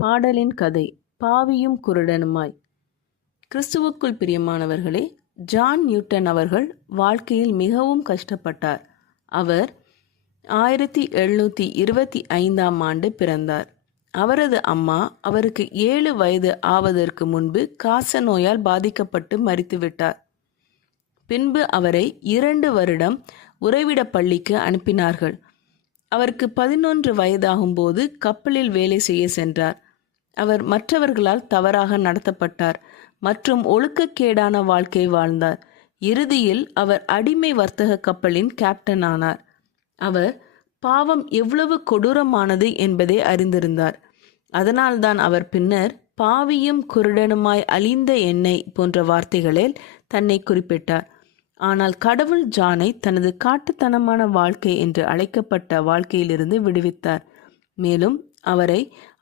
பாடலின் கதை பாவியும் குருடனுமாய். கிறிஸ்துவுக்குள் பிரியமானவர்களே, ஜான் நியூட்டன் அவர்கள் வாழ்க்கையில் மிகவும் கஷ்டப்பட்டார். அவர் 1725 பிறந்தார். அவரது அம்மா அவருக்கு 7 வயது ஆவதற்கு முன்பு காச நோயால் பாதிக்கப்பட்டு மரித்துவிட்டார். பின்பு அவரை 2 வருடம் உறைவிட பள்ளிக்கு அனுப்பினார்கள். அவருக்கு 11 வயதாகும்போது கப்பலில் வேலை செய்ய சென்றார். அவர் மற்றவர்களால் தவறாக நடத்தப்பட்டார் மற்றும் ஒழுக்கக்கேடான வாழ்க்கை வாழ்ந்தார். இறுதியில் அவர் அடிமை வர்த்தக கப்பலின் கேப்டன் ஆனார். அவர் பாவம் எவ்வளவு கொடூரமானது என்பதை அறிந்திருந்தார். அதனால்தான் அவர் பின்னர் பாவியும் குருடனுமாய் அழிந்த எண்ணெய் போன்ற வார்த்தைகளில் தன்னை குறிப்பிட்டார். ஆனால் கடவுள் ஜானை தனது காட்டுத்தனமான வாழ்க்கை என்று அழைக்கப்பட்ட வாழ்க்கையிலிருந்து விடுவித்தார். மேலும் அவரை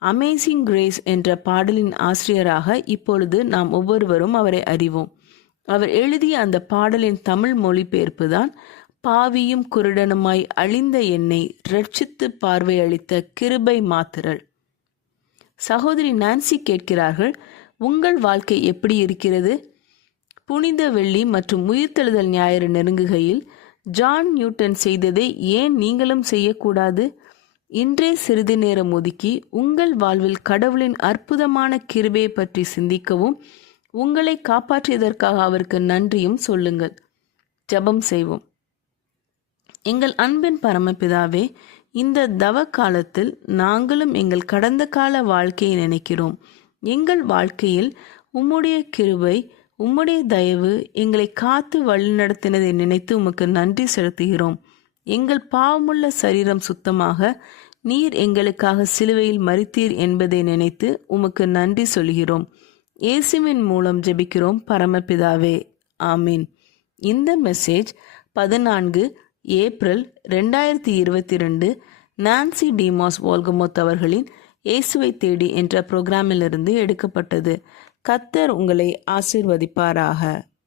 அமேசிங் கிரேஸ் என்ற பாடலின் ஆசிரியராக இப்பொழுது நாம் ஒவ்வொருவரும் அவரை அறிவோம். அவர் எழுதிய அந்த பாடலின் தமிழ் மொழிபெயர்ப்பு தான் பாவியும் குருடனுமாய் அழிந்த என்னை ரட்சித்து பார்வையளித்த கிருபை மாத்திரள். சகோதரி நான்சி கேட்கிறார்கள், உங்கள் வாழ்க்கை எப்படி இருக்கிறது? புனித வெள்ளி மற்றும் உயிர்த்தெழுதல் ஞாயிறு நெருங்குகையில் ஜான் நியூட்டன் செய்ததை ஏன் நீங்களும் செய்யக்கூடாது? இன்றே சிறிது நேரம் ஒதுக்கி உங்கள் வாழ்வில் கடவுளின் அற்புதமான கிருபையை பற்றி சிந்திக்கவும் உங்களை காப்பாற்றியதற்காக அவருக்கு நன்றியும் சொல்லுங்கள். ஜெபம் செய்வோம். எங்கள் அன்பின் பரமபிதாவே, இந்த தவ காலத்தில் நாங்களும் எங்கள் கடந்த கால வாழ்க்கையை நினைக்கிறோம். எங்கள் வாழ்க்கையில் உம்முடைய கிருபை, உம்முடைய தயவு எங்களை காத்து வழிநடத்தினதை நினைத்து உமக்கு நன்றி செலுத்துகிறோம். எங்கள் பாவமுள்ள சரீரம் சுத்தமாக நீர் எங்களுக்காக சிலுவையில் மரித்தீர் என்பதை நினைத்து உமக்கு நன்றி சொல்கிறோம். இயேசுவின் மூலம் ஜெபிக்கிறோம் பரமபிதாவே, ஆமீன். இந்த மெசேஜ் 14 ஏப்ரல் 2022 நான்சி டிமாஸ் வால்கமோத் அவர்களின் இயேசுவை தேடி என்ற புரோகிராமிலிருந்து எடுக்கப்பட்டது. கர்த்தர் உங்களை ஆசீர்வதிப்பாராக.